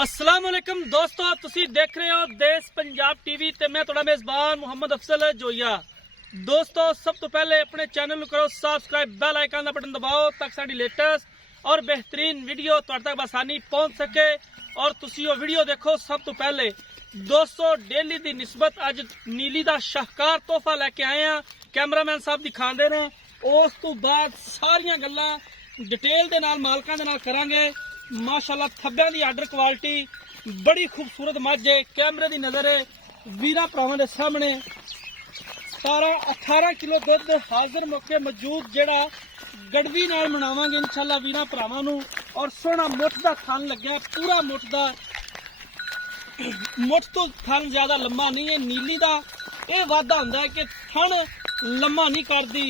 अस्सलाम वालेकुम दोस्तों, तुसी देख रहे हो देश पंजाब टीवी ते मैं तुहाडा मेजबान मुहम्मद अफसल जोइया। दोस्तों, सब तो पहले अपने चैनल करो सब्सक्राइब, बेल आइकन का बटन दबाओ ताकि साडी लेटेस्ट और बेहतरीन वीडियो तुहाडे तक आसानी पहुंच सके और तुसी वो वीडियो देखो सब तो पहले। दोस्तों, डेली दी निस्बत अज नीली दा शाहकार तोहफा लैके आए हैं, कैमरामैन साहब दिखांदे ने। उस तो बाद सारियां गल्लां डिटेल दे नाल मालकां दे नाल करांगे। माशाअल्लाह थब्बियां दी आर्डर क्वालिटी, बड़ी खूबसूरत मझ है, कैमरे दी नजर है वीरा भरावां दे सामने। 17-18 किलो दुध हाजिर मौके मौजूद जेड़ा गड़वी नाल मनावांगे इंशाअल्लाह वीरा भरावां नूं। और सोहना मुठ दा थन लग्या, पूरा मुठ दा, मुठ तो थन ज्यादा लम्मा नहीं है। नीली दा यह वादा हुंदा है कि थन लम्मा नहीं करदी,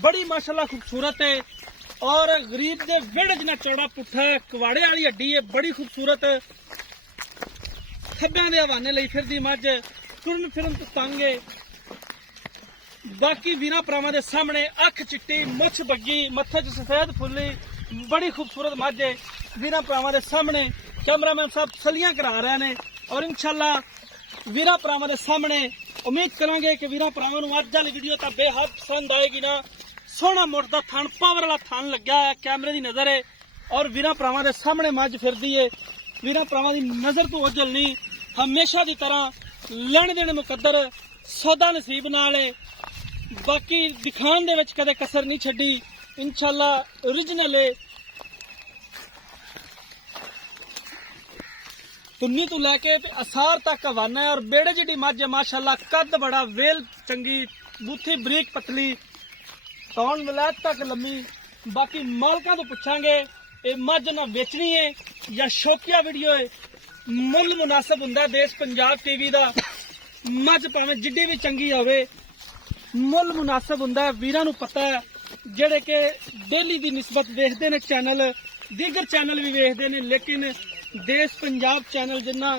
बड़ी माशाअल्लाह खूबसूरत है। और गरीब दे विड़ जिना चौड़ा पुट्ठा कवाड़े वाली हड्डी है, बड़ी खूबसूरत। थब्बियां दे हवाने लई फिरदी मझ, टुरन फिरन तो तंग है। बाकी वीरा भरावां दे सामने अख चिट्टी, मुछ बग्गी, मत्थे च सफेद फुल्ली, बड़ी खूबसूरत मझ है वीरा भरावां दे सामने। कैमरामैन साहब सलियां करा रहे हैं और इंशाअल्लाह वीरा भरावां दे सामने उम्मीद करांगे कि वीरा भरावां नूं अज वाली वीडियो तां बेहद पसंद आएगी ना। सोहना मुठ दा थन, पावर वाला थन लग्या है, कैमरे दी नजर है और वीरा भरावां दे सामने मझ फिरदी है। वीरा भरावां दी नजर तो ओझल नहीं, हमेशा की तरह लेने देने मुकद्दर, सौदा नसीब नाल है। बाकी दिखाण दे विच कदे कसर नहीं छड्डी, इंशाअल्लाह ओरिजिनल है। तुन्नी तो लैके असार तक हवाना है और बेड़े जिहड़ी मझ है माशाअल्लाह, कद बड़ा, वेल चंगी, बूथी बरीक पतली, तौन वलैत तक लम्मी। बाकी मालकां तो पुछांगे ये मझ ना बेचनी है या शौकिया वीडियो है। मुल मुनासिब हुंदा देश पंजाब टीवी दा, मझ भावें जिड्डी भी चंगी होवे, मुल मुनासिब हुंदा। वीरां नूं पता है जेड़े के डेली दी निस्बत वेखदे ने चैनल, दीगर चैनल भी वेखदे ने, लेकिन देश पंजाब चैनल जिन्ना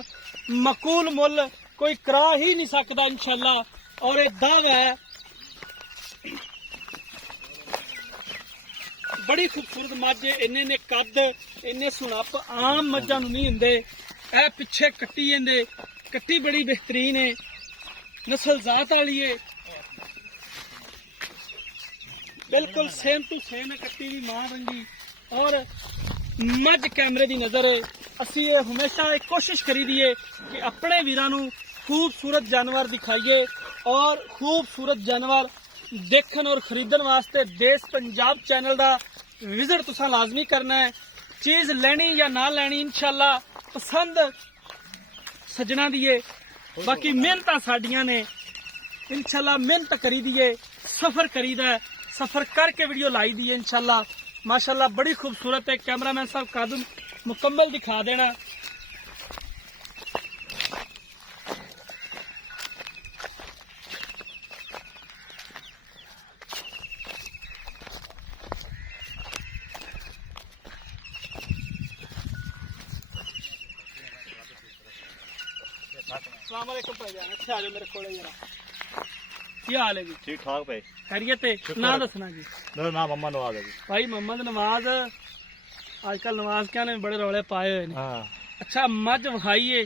मकूल मुल कोई करा ही नहीं सकदा इंशाअल्लाह। और ये दावा है, बड़ी खूबसूरत मझ, इन्ने ने कद, इन्ने सुनप आम मझां नूं नहीं हुंदे। ए पिछे कट्टी इंदे, कट्टी बड़ी बेहतरीन है, नस्ल जात वाली है, बिल्कुल सेम टू सेम है कट्टी भी मां रंगी। और मझ कैमरे दी नजर है। असी हमेशा एक कोशिश करी दी है कि अपने वीरां नूं खूबसूरत जानवर दिखाइए और खूबसूरत जानवर देखन और खरीदन वास्ते देश पंजाब चैनल दा विजिट तुसां लाजमी करना है। चीज लेनी या ना लेनी इंशाअल्लाह पसंद सजना दी है। बाकी मेहनत साडियां ने इंशाअल्लाह, मेहनत करी दी है, सफर करीदा है, सफर करके वीडियो लाई दी है इंशाअल्लाह। माशाअल्लाह बड़ी खूबसूरत है। कैमरामैन साहब कदम मुकम्मल दिखा देना। अस्सलाम वालेकुम भाईजान, अच्छा आ जाओ मेरे कोले जरा। क्या हाल है जी? ठीक ठाक भाई, खैरियत है? ना दसना जी। मेरा नाम मोहम्मद नवाज है जी। भाई मोहम्मद नवाज, आजकल नवाज क्या ने बड़े रौले पाए हुए ने। हाँ अच्छा, मझ वहाई है,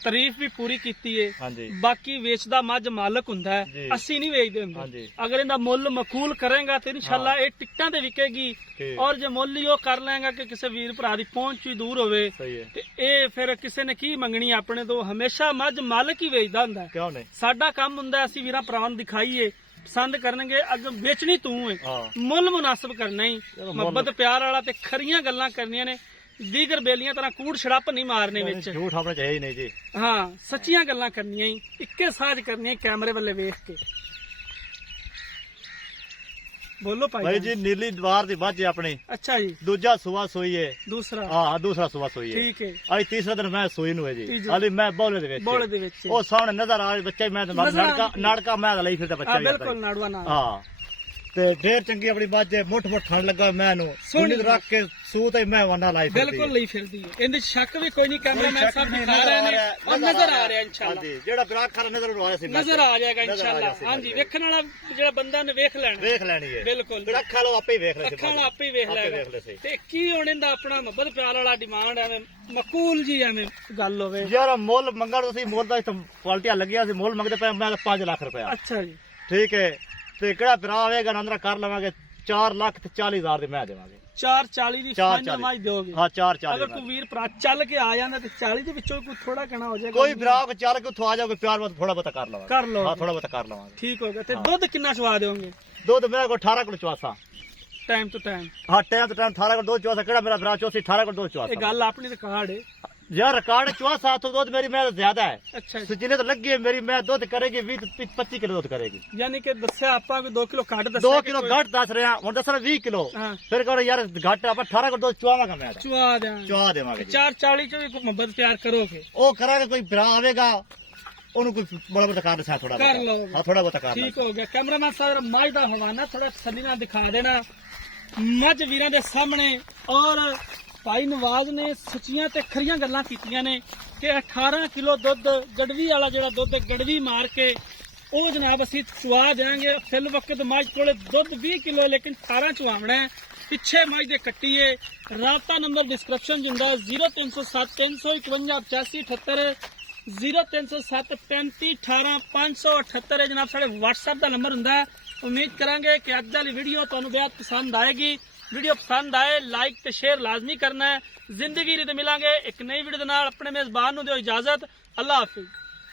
तारीफ भी पूरी कीती है। हाँ जी, बाकी वेचदा मझ मालक हुंदा है, जी। अस्सी नहीं वेचदे हाँ हुंदे। जी। अगर इहदा मुੱਲ मकूल करेगा तो इंशाअल्लाह ये टिकटां ते विकेगी। ठीक। और जे मुੱਲ ही वो कर लेगा कि किसी वीर भरा दी पहुंच भी दूर होवे सही है। ते ए फिर किसी ने की मंगनी अपने तो। हमेशा मझ मालक ही वेचदा हुंदा है। क्यों नहीं? साडा काम हुंदा है असीं वीरां भरावां नूं दिखाईए, पसंद करनगे, अगर बेचनी तू है, हाँ मुੱਲ मुनासिब करना ही, चलो मुहब्बत प्यार वाला ते खरियां गल्लां करनियां ने। दीगर बेलियां तरह कूड़ छड़प नहीं मारने विच। झूठ आपने चाहिए ही नहीं जी। हाँ, सच्चियां गल्लां करनियां ही, इक्के साज करनियां कैमरे वाले वेख के। बोलो भाई भाई जी, नीली द्वार दी मझ है अपनी। अच्छा जी, दूजा सुबह सोई है। दूसरा हाँ, दूसरा सुबह सोई है। ठीक है। आज तीसरा दिन मैं सोई नु है जी। जी। अली मैं बोले दे विच। बोले दे विच ओ सामने नजर आ बच्चे, मैं नजर आ- नाड़का मैं लई फिरदा बच्चा हाँ, भी बिल्कुल आता नाड़ुआ है। नाल। हाँ, ਤੇ ਢੇਰ ਚੰਗੀ ਆਪਣੀ ਮੱਝ ਮੁੱਠ ਮੁੱਠ ਖਾਣ ਲੱਗਾ ਮੈਂ ਨੂੰ ਸੋਹਣੀ ਸੁਣੀ ਰੱਖ ਕੇ ਸੂਤ ਹੀ ਮੈਂ ਵੰਨਾ ਲਾਈ ਫਿਰਦੀ ਬਿਲਕੁਲ ਲਈ ਫਿਰਦੀ ਹੈ, ਇਹਦੇ 'ਚ ਸ਼ੱਕ ਵੀ ਕੋਈ ਨਹੀਂ, ਕੈਮਰਾਮੈਨ ਕੋਈ ਸਾਹਿਬ ਸ਼ੱਕ ਨਹੀਂ, ਦਿਖਾ ਰਹੇ ਨੇ ਔਰ ਨਜ਼ਰ ਆ ਰਿਹਾ ਹਾਂਜੀ ਇਨਸ਼ਾਅੱਲਾ, ਜਿਹੜਾ ਬਰਾਕ ਖਾਰਾ ਨਜ਼ਰ ਆ ਰਿਹਾ ਸੀ ਨਜ਼ਰ ਆ ਜਾਏਗਾ ਨਜ਼ਰ ਆ ਇਨਸ਼ਾਅੱਲਾ। ਰਿਹਾ ਸੀ, ਹਾਂਜੀ, ਨਜ਼ਰ। ਵੇਖਣ ਵਾਲਾ ਜਿਹੜਾ ਬੰਦਾ ਨੇ ਵੇਖ ਲੈਣਾ, ਵੇਖ ਲੈਣੀ ਹੈ ਬਿਲਕੁਲ ਫਿਰ ਅੱਖਾਂ ਲੋ ਆਪੇ ਹੀ ਵੇਖ ਲੈ ਸੀ, ਅੱਖਾਂ ਨਾਲ ਆਪੇ ਹੀ ਵੇਖ ਆਪੇ ਵੇਖ ਲੈਗਾ। ਲਏ ਸੀ। ਤੇ ਕੀ ਹੁਣ ਇਹਦਾ ਆਪਣਾ ਮੁਹੱਬਤ ਪਿਆਰ ਵਾਲਾ ਡਿਮਾਂਡ ਐਵੇਂ ਮਕੂਲ ਜੀ ਐਵੇਂ ਗੱਲ ਹੋਵੇ? ਯਾਰ ਮੁੱਲ ਮੰਗਣ ਤੁਸੀਂ ਮੁੱਲ ਦਾ ਇੱਥੇ ਕੁਆਲਟੀਆਂ ਲੱਗੀਆਂ ਸੀ, ਮੁੱਲ ਮੰਗਦੇ ਪਏ ਮੈਂ 5 ਲੱਖ ਰੁਪਇਆ। ਅੱਛਾ ਜੀ, ਠੀਕ ਹੈ ਤੇ ਕਿਹੜਾ ਭਰਾ ਆਵੇਗਾ ਨਾ ਅੰਦਰ ਕਰ ਲਵਾਂਗੇ 4,40,000 ਦੀ ਮੈਂ ਦੇਵਾਂਗੇ। 440 ਦੀ 440 ਫਾਈਨਲ ਮਾਜ ਦੋਗੇ? ਹਾਂ 4,40 ਅਗਰ ਕੋਈ ਵੀਰ ਭਰਾ ਚੱਲ ਕੇ ਆ ਜਾਂਦਾ ਤੇ 40 ਦੇ ਵਿੱਚੋਂ ਕੋਈ ਥੋੜਾ ਕਹਿਣਾ ਹੋ ਜਾਏਗਾ? ਕੋਈ ਭਰਾ ਕੋ ਚੱਲ ਕੇ ਉੱਥੋਂ ਆ ਜਾਓਗੇ ਪਿਆਰ ਬਾਤ ਥੋੜਾ ਬਹੁਤਾ ਕਰ ਲਵਾਂਗੇ। ਕਰ ਲਓ, ਹਾਂ ਥੋੜਾ ਬਹੁਤਾ ਕਰ ਲਵਾਂਗੇ। ਠੀਕ ਹੋ ਗਿਆ। ਤੇ ਦੁੱਧ ਕਿੰਨਾ ਸਵਾ ਦਿਓਗੇ ਦੁੱਧ ਮੇਰੇ ਕੋਲ 18 ਕਿਲੋ ਚਵਾਸਾ। Time to time? ਹਾਂ ਟਾਈਮ ਤੋਂ ਟਾਈਮ 18 ਕਿਲੋ ਦੁੱਧ ਚਵਾਸਾ। ਕਿਹੜਾ ਮੇਰਾ ਭਰਾ 18 ਕਿਲੋ ਦੁੱਧ ਇਹ ਚਵਾਸਾ? ਗੱਲ ਆਪਣੀ ਰਿਕਾਰਡ ਹੈ। ਯਾਰ ਰਿਕਾਰਡ ਚਵਾਸਾ ਤੋਂ ਦੁੱਧ ਮੇਰੀ ਮੈਂ ਜ਼ਿਆਦਾ ਹੈ। ਅੱਛਾ ਜੀ, ਸਜਿਲੇ ਤਾਂ ਲੱਗੀ ਹੈ ਮੇਰੀ ਮੈਂ ਦੁੱਧ ਕਰੇਗੀ 20-25 ਕਿਲੋ ਦੁੱਧ ਕਰੇਗੀ। ਯਾਨੀ ਕਿ ਦੱਸਿਆ ਆਪਾਂ ਕੋਈ 2 ਕਿਲੋ ਘੱਟ ਦੱਸਿਆ 2 ਕਿਲੋ ਘੱਟ ਦੱਸ ਰਿਹਾ ਹੁਣ ਦੱਸਣਾ 20 ਕਿਲੋ। ਹਾਂ, ਫਿਰ ਕਹੋ ਯਾਰ ਘੱਟ ਆਪਾਂ 18 ਕਿਲੋ ਦੁੱਧ ਚਵਾਵਾਂਗਾ ਮੈਂ ਤਾਂ। ਚੁਆ ਦਿਆਂ ਚਵਾ ਦੇਵਾਂਗੇ ਜੀ। 440 ਚ ਵੀ ਕੋਈ ਮੁਹੱਬਤ ਪਿਆਰ ਕਰੋਗੇ? ਉਹ ਕਰਾਂਗੇ ਕੋਈ ਭਰਾ ਆਵੇਗਾ ਉਹਨੂੰ ਕੋਈ ਬੜਾ ਬਹੁਤਾ ਕਰ ਦੇਣਾ ਥੋੜਾ ਕਰ ਲਓ। ਹਾਂ ਥੋੜਾ ਬਹੁਤਾ ਕਰ ਠੀਕ ਹੋ ਗਿਆ। ਕੈਮਰਾਮੈਨ ਸਾਹਿਬ ਮੱਝ ਦਾ ਹਵਾਨਾ ਥੋੜਾ ਤਸੱਲੀ ਨਾਲ ਦਿਖਾ ਦੇਣਾ ਮੱਝ ਵੀਰਾਂ ਦੇ ਸਾਹਮਣੇ। ਔਰ ਭਾਈ ਨਵਾਜ਼ ਨੇ ਸੱਚੀਆਂ ਤੇ ਖਰੀਆਂ ਗੱਲਾਂ ਕੀਤੀਆਂ ਨੇ ਕਿ 18 ਕਿਲੋ ਦੁੱਧ ਗੜਵੀ ਵਾਲਾ ਜਿਹੜਾ ਦੁੱਧ ਗੜਵੀ ਮਾਰ ਕੇ ਉਹ ਜਨਾਬ ਅਸੀਂ ਚੁਆ ਦੇਾਂਗੇ। ਫਿਲ ਵਕਤ ਮੱਝ ਕੋਲੇ ਦੁੱਧ 20 ਕਿਲੋ ਲੇਕਿਨ 18 ਚੁਆਵਣਾ ਹੈ। ਪਿੱਛੇ ਮੱਝ ਦੇ ਕੱਟੀਏ। ਰਾਬਤਾ ਨੰਬਰ ਡਿਸਕ੍ਰਿਪਸ਼ਨ ਹੁੰਦਾ 0307 351 8578 0307 35 18 578 ਜਨਾਬ ਸਾਡੇ WhatsApp ਦਾ ਨੰਬਰ ਹੁੰਦਾ। ਉਮੀਦ ਕਰਾਂਗੇ ਕਿ ਅੱਜ ਵਾਲੀ ਵੀਡੀਓ ਤੁਹਾਨੂੰ ਬਹੁਤ ਪਸੰਦ ਆਏਗੀ। ਵੀਡੀਓ ਪਸੰਦ ਆਏ ਲਾਈਕ ਤੇ ਸ਼ੇਅਰ ਲਾਜ਼ਮੀ ਕਰਨਾ ਹੈ। ਜ਼ਿੰਦਗੀ ਦੇ ਮਿਲਾਂਗੇ ਇੱਕ ਨਈ ਵੀਡੀਓ ਦੇ ਨਾਲ। ਆਪਣੇ ਮੇਜ਼ਬਾਨ ਨੂੰ ਦਿਓ ਇਜਾਜ਼ਤ। ਅੱਲਾਹ ਹਾਫਿਜ਼।